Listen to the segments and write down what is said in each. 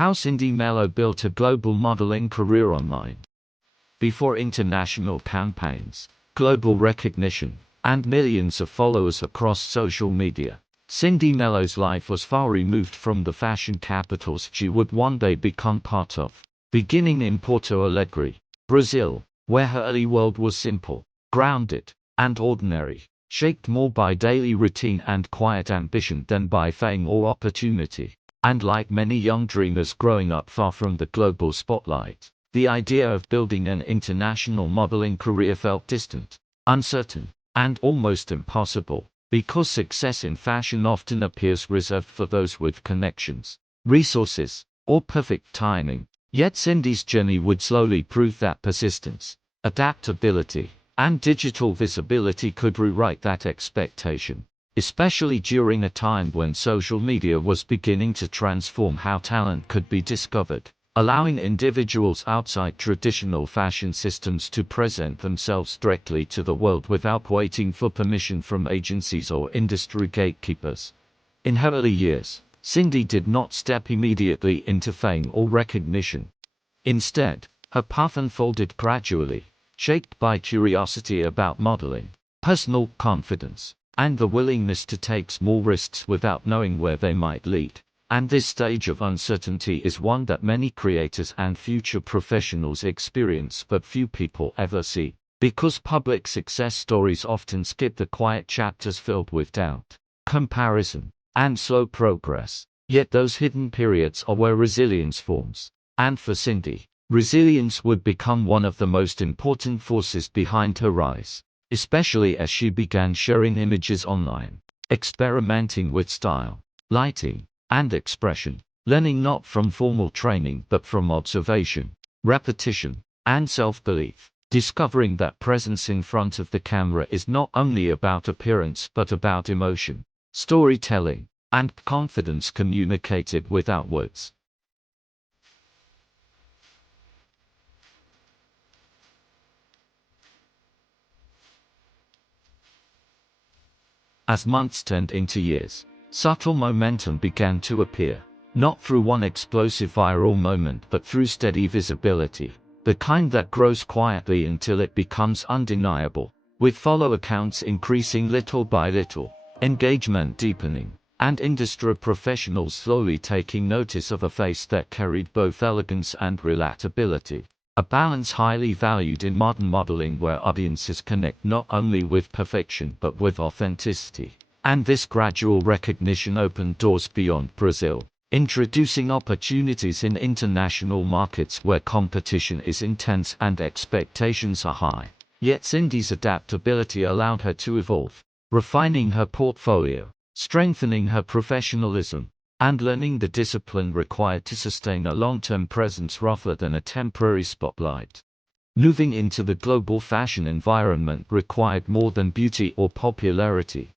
How Cindy Mello built a global modeling career online. Before international campaigns, global recognition, and millions of followers across social media, Cindy Mello's life was far removed from the fashion capitals she would one day become part of. Beginning in Porto Alegre, Brazil, where her early world was simple, grounded, and ordinary, shaped more by daily routine and quiet ambition than by fame or opportunity. And like many young dreamers growing up far from the global spotlight, the idea of building an international modeling career felt distant, uncertain, and almost impossible, because success in fashion often appears reserved for those with connections, resources, or perfect timing. Yet Cindy's journey would slowly prove that persistence, adaptability, and digital visibility could rewrite that expectation, especially during a time when social media was beginning to transform how talent could be discovered, allowing individuals outside traditional fashion systems to present themselves directly to the world without waiting for permission from agencies or industry gatekeepers. In her early years, Cindy did not step immediately into fame or recognition. Instead, her path unfolded gradually, shaped by curiosity about modeling, personal confidence, and the willingness to take small risks without knowing where they might lead. And this stage of uncertainty is one that many creators and future professionals experience but few people ever see, because public success stories often skip the quiet chapters filled with doubt, comparison, and slow progress. Yet those hidden periods are where resilience forms. And for Cindy, resilience would become one of the most important forces behind her rise, especially as she began sharing images online, experimenting with style, lighting, and expression, learning not from formal training but from observation, repetition, and self-belief, discovering that presence in front of the camera is not only about appearance but about emotion, storytelling, and confidence communicated without words. As months turned into years, subtle momentum began to appear, not through one explosive viral moment but through steady visibility, the kind that grows quietly until it becomes undeniable, with follower counts increasing little by little, engagement deepening, and industry professionals slowly taking notice of a face that carried both elegance and relatability. A balance highly valued in modern modeling where audiences connect not only with perfection but with authenticity. And this gradual recognition opened doors beyond Brazil, introducing opportunities in international markets where competition is intense and expectations are high. Yet Cindy's adaptability allowed her to evolve, refining her portfolio, strengthening her professionalism, and learning the discipline required to sustain a long-term presence rather than a temporary spotlight. Moving into the global fashion environment required more than beauty or popularity.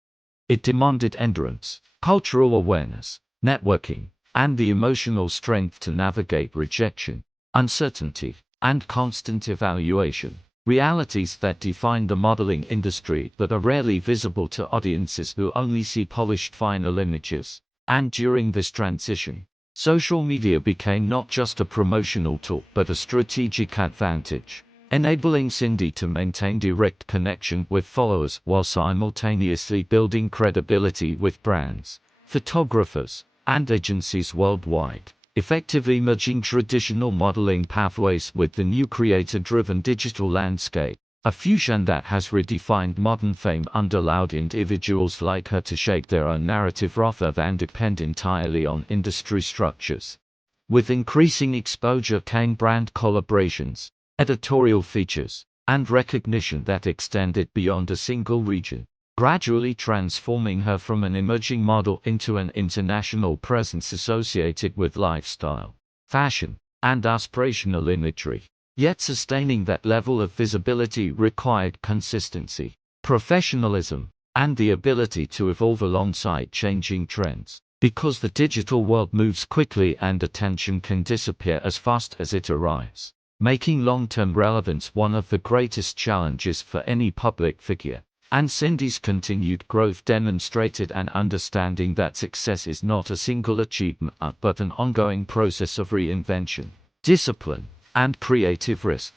It demanded endurance, cultural awareness, networking, and the emotional strength to navigate rejection, uncertainty, and constant evaluation. Realities that define the modeling industry but are rarely visible to audiences who only see polished final images. And during this transition, social media became not just a promotional tool but a strategic advantage, enabling Cindy to maintain direct connection with followers while simultaneously building credibility with brands, photographers, and agencies worldwide, effectively merging traditional modeling pathways with the new creator-driven digital landscape. A fusion that has redefined modern fame and allowed individuals like her to shape their own narrative rather than depend entirely on industry structures. With increasing exposure came brand collaborations, editorial features, and recognition that extended beyond a single region, gradually transforming her from an emerging model into an international presence associated with lifestyle, fashion, and aspirational imagery. Yet sustaining that level of visibility required consistency, professionalism, and the ability to evolve alongside changing trends. Because the digital world moves quickly and attention can disappear as fast as it arrives, making long-term relevance one of the greatest challenges for any public figure. And Cindy's continued growth demonstrated an understanding that success is not a single achievement but an ongoing process of reinvention, discipline, and creative risk.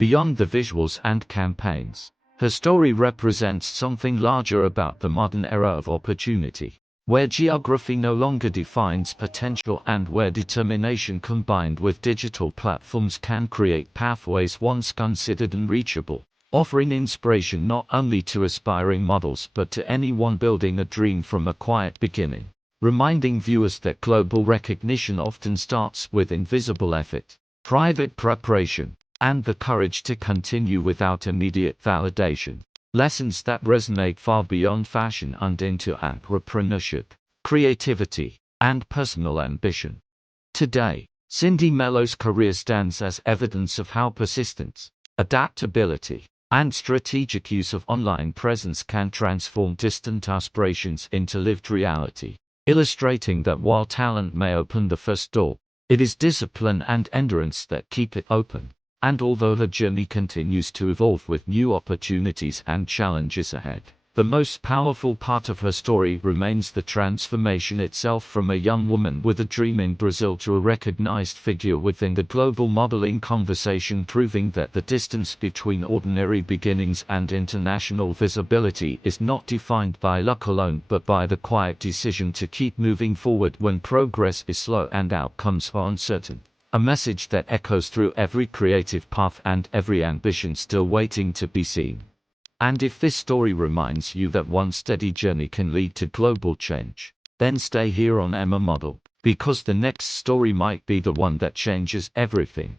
Beyond the visuals and campaigns, her story represents something larger about the modern era of opportunity, where geography no longer defines potential and where determination combined with digital platforms can create pathways once considered unreachable, offering inspiration not only to aspiring models but to anyone building a dream from a quiet beginning, reminding viewers that global recognition often starts with invisible effort, private preparation, and the courage to continue without immediate validation. Lessons that resonate far beyond fashion and into entrepreneurship, creativity, and personal ambition. Today, Cindy Mello's career stands as evidence of how persistence, adaptability, and strategic use of online presence can transform distant aspirations into lived reality, illustrating that while talent may open the first door, it is discipline and endurance that keep it open. And although her journey continues to evolve with new opportunities and challenges ahead, the most powerful part of her story remains the transformation itself from a young woman with a dream in Brazil to a recognized figure within the global modeling conversation, proving that the distance between ordinary beginnings and international visibility is not defined by luck alone but by the quiet decision to keep moving forward when progress is slow and outcomes are uncertain. A message that echoes through every creative path and every ambition still waiting to be seen. And if this story reminds you that one steady journey can lead to global change, then stay here on Aema Model, because the next story might be the one that changes everything.